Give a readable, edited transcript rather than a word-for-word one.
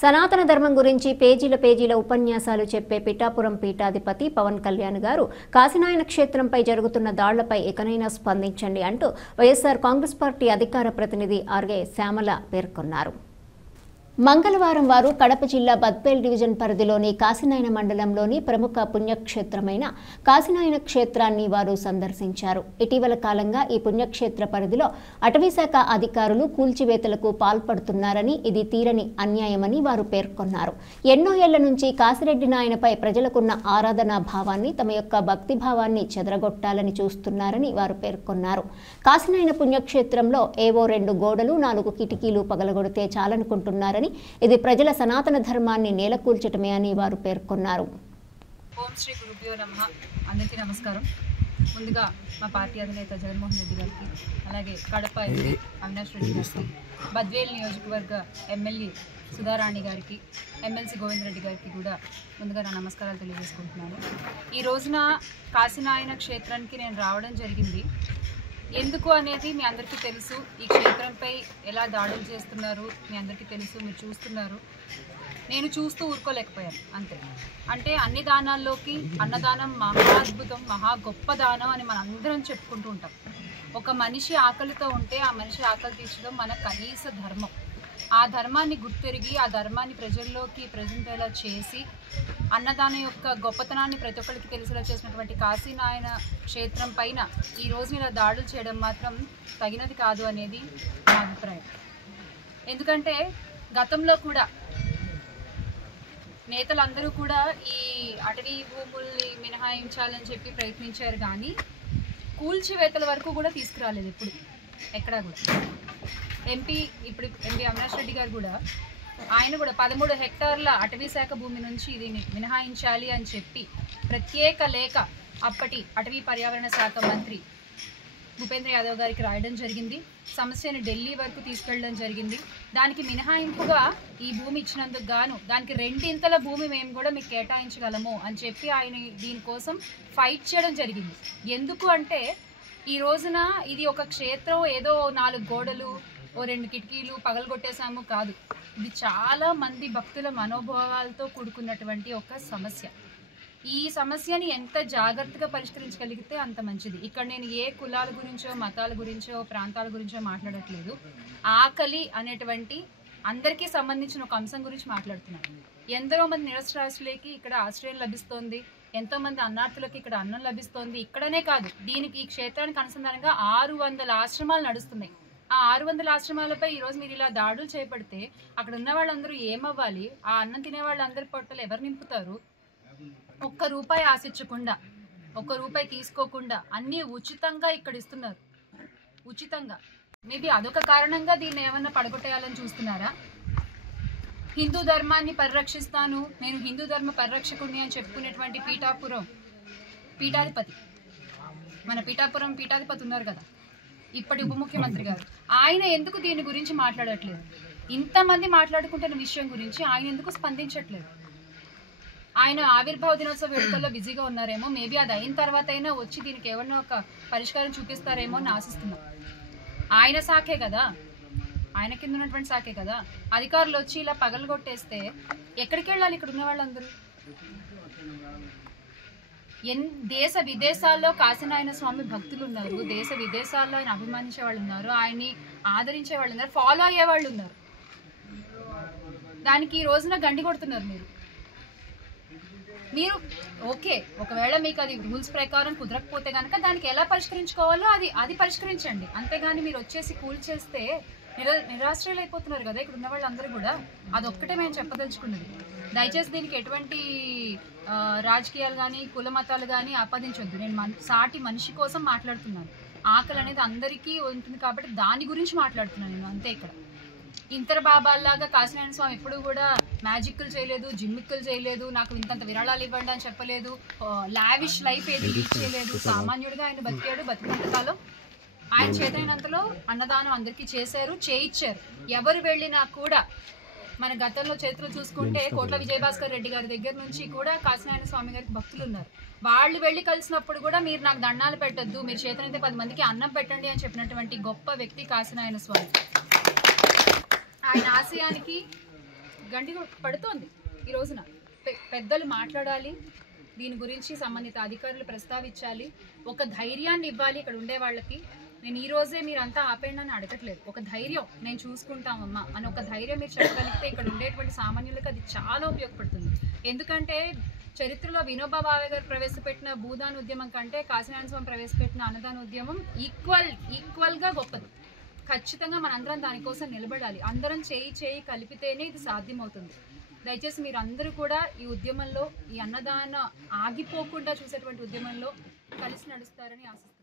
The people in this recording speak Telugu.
సనాతన ధర్మం గురించి పేజీల ఉపన్యాసాలు చెప్పే పిఠాపురం పీఠాధిపతి పవన్ కళ్యాణ్ గారు కాశీనాయన క్షేత్రంపై జరుగుతున్న దాళ్లపై ఎకనైనా స్పందించండి అంటూ వైఎస్ఆర్ కాంగ్రెస్ పార్టీ అధికార ప్రతినిధి ఆర్గే శ్యామల పేర్కొన్నారు. మంగళవారం వారు కడప జిల్లా బద్వేల్ డివిజన్ పరిధిలోని కాశీనాయన మండలంలోని ప్రముఖ పుణ్యక్షేత్రమైన కాశీనాయన క్షేత్రాన్ని వారు సందర్శించారు. ఇటీవల కాలంగా ఈ పుణ్యక్షేత్ర పరిధిలో అటవీశాఖ అధికారులు కూల్చివేతలకు పాల్పడుతున్నారని, ఇది తీరని అన్యాయమని వారు పేర్కొన్నారు. ఎన్నో ఏళ్ల నుంచి కాశిరెడ్డి నాయనపై ప్రజలకున్న ఆరాధనా భావాన్ని, తమ యొక్క భక్తిభావాన్ని చెదరగొట్టాలని చూస్తున్నారని వారు పేర్కొన్నారు. కాశీనాయన పుణ్యక్షేత్రంలో ఏవో 2 గోడలు 4 కిటికీలు పగలగొడితే చాలనుకుంటున్నారని, ఇది ప్రజల సనాతన ధర్మాన్ని నేలకూల్చటమే అని వారు పేర్కొన్నారు. ఓం శ్రీ గురుభ్యో నమః. అందరికీ నమస్కారం. ముందుగా మా పార్టీ అధినేత జగన్మోహన్ రెడ్డి గారికి, అలాగే కడప ఎంపీ అవినాష్ రెడ్డి గారికి, బద్వేల్ నియోజకవర్గ ఎమ్మెల్యే సుధారాణి గారికి, ఎమ్మెల్సీ గోవింద్ రెడ్డి గారికి కూడా ముందుగా నా నమస్కారాలు తెలియజేసుకుంటున్నాను. ఈ రోజున కాశీనాయన క్షేత్రానికి నేను రావడం జరిగింది. ఎందుకు అనేది మీ అందరికీ తెలుసు. ఈ క్షేత్రంపై ఎలా దాడులు చేస్తున్నారు మీ అందరికీ తెలుసు, మీరు చూస్తున్నారు. నేను చూస్తూ ఊరుకోలేకపోయాను అంతే. అంటే అన్ని దానాల్లోకి అన్నదానం మహా అద్భుతం, మహా గొప్ప దానం అని మనం అందరం చెప్పుకుంటూ ఉంటాం. ఒక మనిషి ఆకలితో ఉంటే ఆ మనిషి ఆకలి తీర్చడం మన కనీస ధర్మం. ఆ ధర్మాన్ని గుర్తెరిగి ఆ ధర్మాన్ని ప్రజల్లోకి ప్రజెంట్ అయ్యేలా చేసి అన్నదానం యొక్క గొప్పతనాన్ని ప్రతి ఒక్కరికి తెలిసేలా చేసినటువంటి కాశీనాయన క్షేత్రం పైన ఈ రోజు ఇలా దాడులు చేయడం మాత్రం తగినది కాదు అనేది నా అభిప్రాయం. ఎందుకంటే గతంలో కూడా నేతలందరూ కూడా ఈ అటవీ భూముల్ని మినహాయించాలని చెప్పి ప్రయత్నించారు, కానీ కూల్చివేతల వరకు కూడా తీసుకురాలేదు ఎప్పుడు, ఎక్కడా కూడా. ఎంపీ అవినాష్ రెడ్డి గారు కూడా, ఆయన కూడా 13 హెక్టార్ల అటవీ శాఖ భూమి నుంచి దీన్ని మినహాయించాలి అని చెప్పి ప్రత్యేక లేఖ అప్పటి అటవీ పర్యావరణ శాఖ మంత్రి భూపేంద్ర యాదవ్ గారికి రాయడం జరిగింది. సమస్యను ఢిల్లీ వరకు తీసుకెళ్ళడం జరిగింది. దానికి మినహాయింపుగా ఈ భూమి ఇచ్చినందుకు గాను దానికి 2 భూమి మేము కూడా మీకు కేటాయించగలము అని చెప్పి ఆయన దీనికోసం ఫైట్ చేయడం జరిగింది. ఎందుకు అంటే ఈ రోజున ఇది ఒక క్షేత్రం, ఏదో 4 గోడలు 2 కిటికీలు పగలగొట్టేశాము కాదు. ఇది చాలా మంది భక్తుల మనోభావాలతో కూడుకున్నటువంటి ఒక సమస్య. ఈ సమస్యని ఎంత జాగ్రత్తగా పరిష్కరించగలిగితే అంత మంచిది. ఇక్కడ నేను ఏ కులాల గురించో, మతాల గురించో, ప్రాంతాల గురించో మాట్లాడట్లేదు. ఆకలి అనేటువంటి అందరికీ సంబంధించిన ఒక అంశం గురించి మాట్లాడుతున్నాను. ఎందరో మంది నిరక్షరాస్యులకి ఇక్కడ ఆశ్రయం లభిస్తోంది, ఎంతో మంది అన్నార్థులకి ఇక్కడ అన్నం లభిస్తోంది. ఇక్కడనే కాదు, దీనికి ఈ క్షేత్రానికి అనుసంధానంగా 600 ఆశ్రమాలు నడుస్తున్నాయి. ఆ 600 ఆశ్రమాలపై ఈరోజు మీరు ఇలా దాడులు చేపడితే అక్కడ ఉన్న వాళ్ళందరూ ఏమవ్వాలి? ఆ అన్నం తినే వాళ్ళందరి పొట్టలు ఎవరు నింపుతారు? ₹1 ఆశించకుండా, ₹1 తీసుకోకుండా అన్నీ ఉచితంగా ఇక్కడ ఇస్తున్నారు, ఉచితంగా. మేబీ అదొక కారణంగా దీన్ని ఏమన్నా పడగొట్టేయాలని చూస్తున్నారా? హిందూ ధర్మాన్ని పరిరక్షిస్తాను, నేను హిందూ ధర్మ పరిరక్షకుడిని అని చెప్పుకునేటువంటి పిఠాపురం పీఠాధిపతి, మన పిఠాపురం పీఠాధిపతి ఉన్నారు కదా, ఇప్పటి ఉప ముఖ్యమంత్రి గారు, ఆయన ఎందుకు దీని గురించి మాట్లాడట్లేదు? ఇంతమంది మాట్లాడుకుంటున్న విషయం గురించి ఆయన ఎందుకు స్పందించట్లేదు? ఆయన ఆవిర్భావ దినోత్సవ వేడుకల్లో బిజీగా ఉన్నారేమో. మేబీ అది అయిన తర్వాత అయినా వచ్చి దీనికి ఏమన్నా ఒక పరిష్కారం చూపిస్తారేమో అని ఆశిస్తున్నాం. ఆయన శాఖే కదా, ఆయన కింద ఉన్నటువంటి శాఖే కదా. అధికారులు వచ్చి ఇలా పగలగొట్టేస్తే ఎక్కడికి వెళ్ళాలి ఇక్కడ ఉన్న వాళ్ళందరూ? దేశ విదేశాల్లో కాశీనాయన స్వామి భక్తులు ఉన్నారు, దేశ విదేశాల్లో ఆయన అభిమానించే వాళ్ళు ఉన్నారు, ఆయన్ని ఆదరించే వాళ్ళు ఉన్నారు, ఫాలో అయ్యే వాళ్ళు ఉన్నారు. దానికి ఈ రోజున గండి కొడుతున్నారు మీరు. ఓకే, ఒకవేళ మీకు అది రూల్స్ ప్రకారం కుదరకపోతే కనుక దానికి ఎలా పరిష్కరించుకోవాలో అది పరిష్కరించండి. అంతేగాని మీరు వచ్చేసి కూల్చేస్తే నిరాశ్రయాలు అయిపోతున్నారు కదా ఇక్కడ ఉన్న వాళ్ళందరూ కూడా. అదొక్కటే మేము చెప్పదలుచుకున్నది. దయచేసి దీనికి ఎటువంటి రాజకీయాలు కానీ కుల మతాలు కానీ ఆపాదించొద్దు. నేను సాటి మనిషి కోసం మాట్లాడుతున్నాను. ఆకలి అనేది అందరికీ ఉంటుంది కాబట్టి దాని గురించి మాట్లాడుతున్నాను నేను, అంతే. ఇక్కడ ఇంతర బాబాల్లాగా కాశీనాయన స్వామి ఎప్పుడు కూడా మ్యాజిక్లు చేయలేదు, జిమ్మిక్కులు చేయలేదు, నాకు ఇంతంత విరాళాలు ఇవ్వండి అని చెప్పలేదు, లావిష్ లైఫ్ ఏది లీడ్ చేయలేదు. సామాన్యుడిగా ఆయన బతికాడు. బతికినంత కాలం ఆయన చేతైనంతలో అన్నదానం అందరికీ చేశారు, చేయించారు. ఎవరు వెళ్ళినా కూడా మన గతంలో చరిత్ర చూసుకుంటే కోట్ల విజయభాస్కర్ రెడ్డి గారి దగ్గర నుంచి కూడా కాశీనాయన స్వామి గారికి భక్తులు ఉన్నారు. వాళ్ళు వెళ్ళి కలిసినప్పుడు కూడా మీరు నాకు దండాలు పెట్టద్దు, మీరు చేతనైతే 10 మందికి అన్నం పెట్టండి అని చెప్పినటువంటి గొప్ప వ్యక్తి కాశీనాయన స్వామి. ఆయన ఆశయానికి గండి పడుతోంది ఈ రోజున. పెద్దలు మాట్లాడాలి, దీని గురించి సంబంధిత అధికారులు ప్రస్తావించాలి, ఒక ధైర్యాన్ని ఇవ్వాలి ఇక్కడ ఉండే వాళ్ళకి. నేను ఈ రోజే మీరంతా ఆపేయండి అని అడగట్లేదు, ఒక ధైర్యం నేను చూసుకుంటామమ్మా అని ఒక ధైర్యం మీరు చెప్పగలిగితే ఇక్కడ ఉండేటువంటి సామాన్యులకు అది చాలా ఉపయోగపడుతుంది. ఎందుకంటే చరిత్రలో వినోబా భావే గారు ప్రవేశపెట్టిన భూదాన ఉద్యమం కంటే కాశీనారాయణ స్వామి ప్రవేశపెట్టిన అన్నదాన ఉద్యమం ఈక్వల్గా గొప్పది. ఖచ్చితంగా మనందరం దానికోసం నిలబడాలి. అందరం చేయి కలిపితేనే ఇది సాధ్యమవుతుంది. దయచేసి మీరు అందరూ కూడా ఈ ఉద్యమంలో, ఈ అన్నదాన ఆగిపోకుండా చూసేటువంటి ఉద్యమంలో కలిసి నడుస్తారని ఆశిస్తున్నాను.